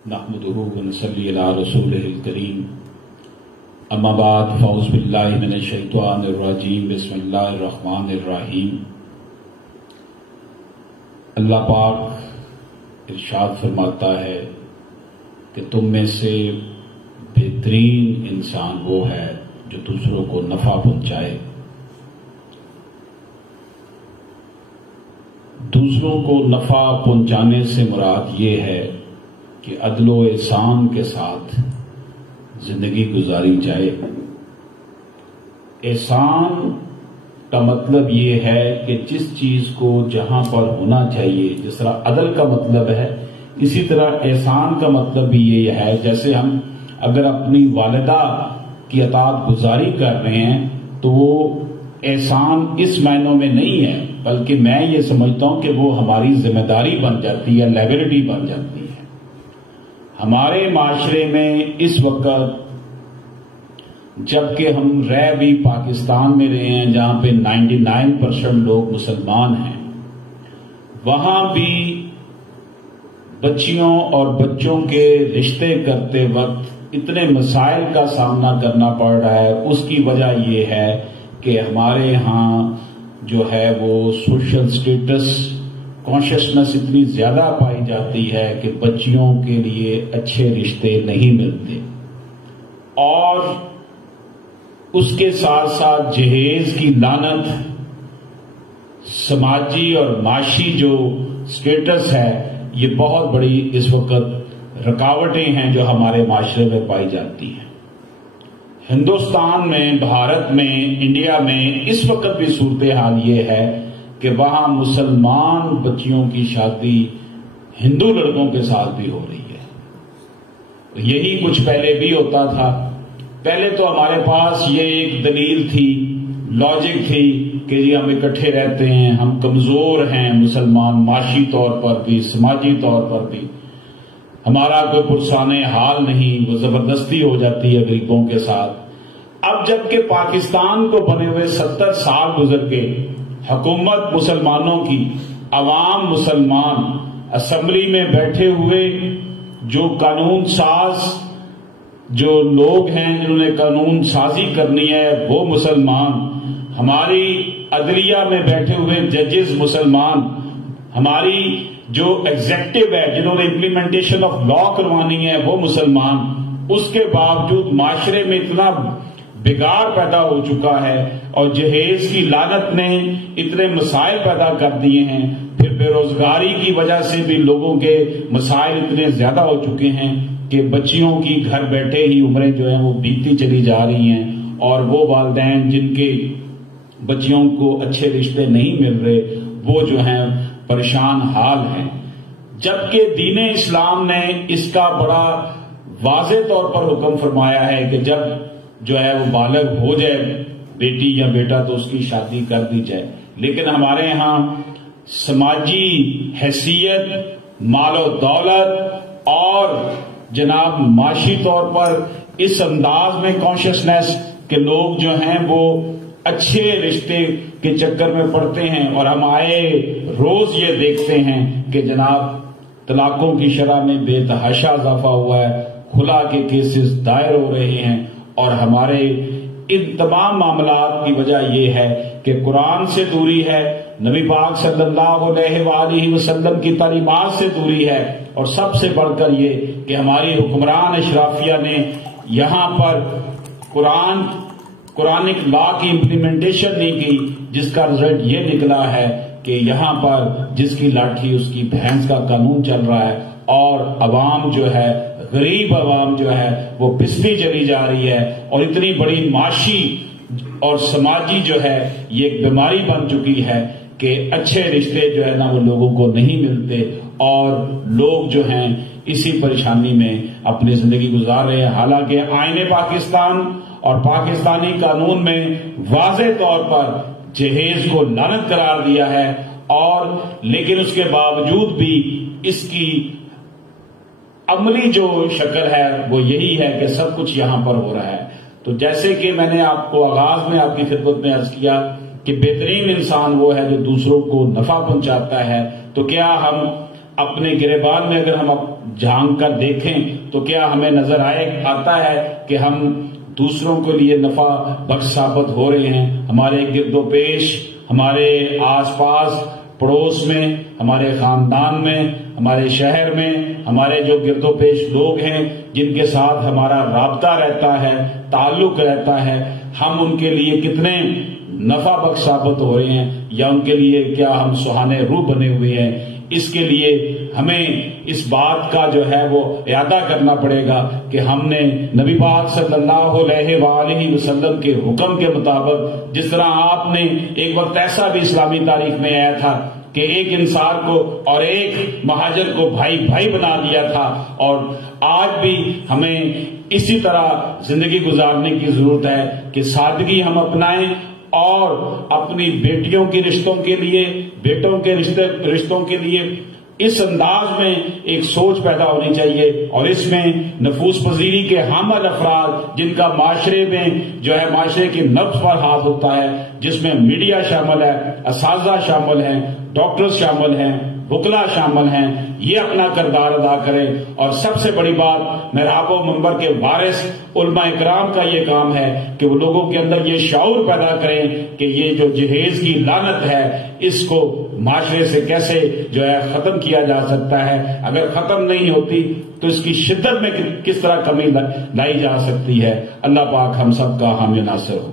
नहमदुहु व नसल्ली अला रसूलिहिल करीम अम्मा बाद फ़अऊज़ु बिल्लाहि मिनश शैतानिर रजीम बिस्मिल्लाहिर रहमानिर रहीम। अल्लाह पाक इरशाद फरमाता है कि तुम में से बेहतरीन इंसान वो है जो दूसरों को नफा पहुंचाए। दूसरों को नफा पहुंचाने से मुराद ये है कि अदलो एहसान के साथ जिंदगी गुजारी जाए। एहसान का मतलब ये है कि जिस चीज को जहां पर होना चाहिए, जिस तरह अदल का मतलब है, इसी तरह एहसान का मतलब भी ये है। जैसे हम अगर अपनी वालिदा की अतात गुजारी कर रहे हैं तो वो एहसान इस मायनों में नहीं है, बल्कि मैं ये समझता हूं कि वो हमारी जिम्मेदारी बन जाती है, लायबिलिटी बन जाती है। हमारे माशरे में इस वक्त जबकि हम रह भी पाकिस्तान में रहे हैं जहां पे 99% लोग मुसलमान हैं, वहां भी बच्चियों और बच्चों के रिश्ते करते वक्त इतने मसाइल का सामना करना पड़ रहा है। उसकी वजह यह है कि हमारे यहाँ जो है वो सोशल स्टेटस कॉन्शियसनेस इतनी ज्यादा पाई जाती है कि बच्चियों के लिए अच्छे रिश्ते नहीं मिलते, और उसके साथ साथ जहेज की लानत, समाजी और माशी जो स्टेटस है, ये बहुत बड़ी इस वक्त रुकावटें हैं जो हमारे माशरे में पाई जाती हैं। हिंदुस्तान में, भारत में, इंडिया में इस वक्त भी सूरत हाल ये है कि वहां मुसलमान बच्चियों की शादी हिंदू लड़कों के साथ भी हो रही है। यही कुछ पहले भी होता था। पहले तो हमारे पास ये एक दलील थी, लॉजिक थी कि जी हम इकट्ठे रहते हैं, हम कमजोर हैं मुसलमान, माशी तौर पर भी, समाजी तौर पर भी, हमारा कोई पुरसाने हाल नहीं, वो जबरदस्ती हो जाती है गरीबों के साथ। अब जबकि पाकिस्तान को बने हुए 70 साल गुजर गए, हुकूमत मुसलमानों की, अवाम मुसलमान, असेंबली में बैठे हुए जो कानून साज जो लोग हैं जिन्होंने कानून साजी करनी है वो मुसलमान, हमारी अदलिया में बैठे हुए जजेस मुसलमान, हमारी जो एग्जेक्टिव है जिन्होंने इम्प्लीमेंटेशन ऑफ लॉ करवानी है वो मुसलमान। उसके बावजूद माशरे में इतना बिगाड़ पैदा हो चुका है और जहेज की लानत ने इतने मसाइल पैदा कर दिए हैं। फिर बेरोजगारी की वजह से भी लोगों के मसाइल इतने ज्यादा हो चुके हैं कि बच्चियों की घर बैठे ही उम्रें जो है वो बीतती चली जा रही हैं, और वो वालिदैन जिनके बच्चियों को अच्छे रिश्ते नहीं मिल रहे वो जो हैं परेशान हाल हैं। जबकि दीन इस्लाम ने इसका बड़ा वाज़ेह तौर पर हुक्म फरमाया है कि जब जो है वो बालग हो जाए बेटी या बेटा तो उसकी शादी कर दी जाए। लेकिन हमारे यहाँ समाजी हैसियत, मालो दौलत और जनाब माशी तौर पर इस अंदाज में कॉन्शियसनेस के लोग जो हैं वो अच्छे रिश्ते के चक्कर में पड़ते हैं, और हम आए रोज ये देखते हैं कि जनाब तलाकों की शरह में बेतहाशा इजाफा हुआ है, खुला के केसेस दायर हो रहे हैं। और हमारे इन तमाम मामलात की वजह यह है कि कुरान से दूरी है, नबी पाक सल्लल्लाहु अलैहि वसल्लम की तालीमात से दूरी है, और सबसे बढ़कर ये कि हमारी हुक्मरान अशराफिया ने यहाँ पर कुरानिक लॉ की इम्प्लीमेंटेशन नहीं की, जिसका रिजल्ट ये निकला है कि यहाँ पर जिसकी लाठी उसकी भैंस का कानून चल रहा है, और अवाम जो है, गरीब अवाम जो है वो पिसती चली जा रही है, और इतनी बड़ी माशी और समाजी जो है ये एक बीमारी बन चुकी है कि अच्छे रिश्ते जो है ना वो लोगों को नहीं मिलते, और लोग जो हैं इसी परेशानी में अपनी जिंदगी गुजार रहे हैं। हालांकि आईने पाकिस्तान और पाकिस्तानी कानून में वाज़ेह तौर पर जहेज को लानत करार दिया है, और लेकिन उसके बावजूद भी इसकी अमली जो शक्ल है वो यही है कि सब कुछ यहां पर हो रहा है। तो जैसे कि मैंने आपको आगाज में आपकी खिदमत में अर्ज किया कि बेहतरीन इंसान वो है जो दूसरों को नफा पहुंचाता है, तो क्या हम اپنے گریبان میں اگر ہم جھانک کر دیکھیں تو کیا ہمیں نظر آتا ہے کہ ہم دوسروں کے لیے نفع بخش ثابت ہو رہے ہیں؟ ہمارے گرد و پیش، ہمارے آس پاس پڑوس میں، ہمارے خاندان میں، ہمارے شہر میں، ہمارے جو گرد و پیش لوگ ہیں جن کے ساتھ ہمارا رابطہ رہتا ہے، تعلق رہتا ہے، ہم ان کے لیے کتنے نفع بخش ثابت ہو رہے ہیں، یا ان کے لیے کیا ہم سہانے روح بنے ہوئے ہیں؟ اس کے لیے ہمیں اس بات کا جو ہے وہ اعادہ کرنا پڑے گا کہ ہم نے نبی پاک صلی اللہ علیہ وآلہ وسلم کے حکم کے مطابق، جس طرح آپ نے ایک وقت ایسا بھی اسلامی تاریخ میں آیا تھا کہ ایک انسان کو اور ایک مہاجر کو بھائی بھائی بنا دیا تھا، اور آج بھی ہمیں اسی طرح زندگی گزارنے کی ضرورت ہے کہ سادگی ہم اپنائیں، اور اپنی بیٹیوں کے رشتوں کے لیے، بیٹوں کے رشتوں کے لیے اس انداز میں ایک سوچ پیدا ہونی چاہیے، اور اس میں نفوذ پذیری کے حامل افراد جن کا معاشرے میں جو ہے معاشرے کی نبض پر ہاتھ ہوتا ہے، جس میں میڈیا شامل ہے، اساتذہ شامل ہیں، ڈاکٹرز شامل ہیں، وکلا شامل ہیں، یہ اپنا کردار ادا کریں۔ اور سب سے بڑی بات، محراب و منبر کے وارث علماء اکرام کا یہ کام ہے کہ وہ لوگوں کے اندر یہ شعور پیدا کریں کہ یہ جو جہیز کی لعنت ہے اس کو معاشرے سے کیسے جو ہے ختم کیا جا سکتا ہے، اگر ختم نہیں ہوتی تو اس کی شدت میں کس طرح کمی لائی جا سکتی ہے۔ اللہ پاک ہم سب کا حامی ناصر ہو۔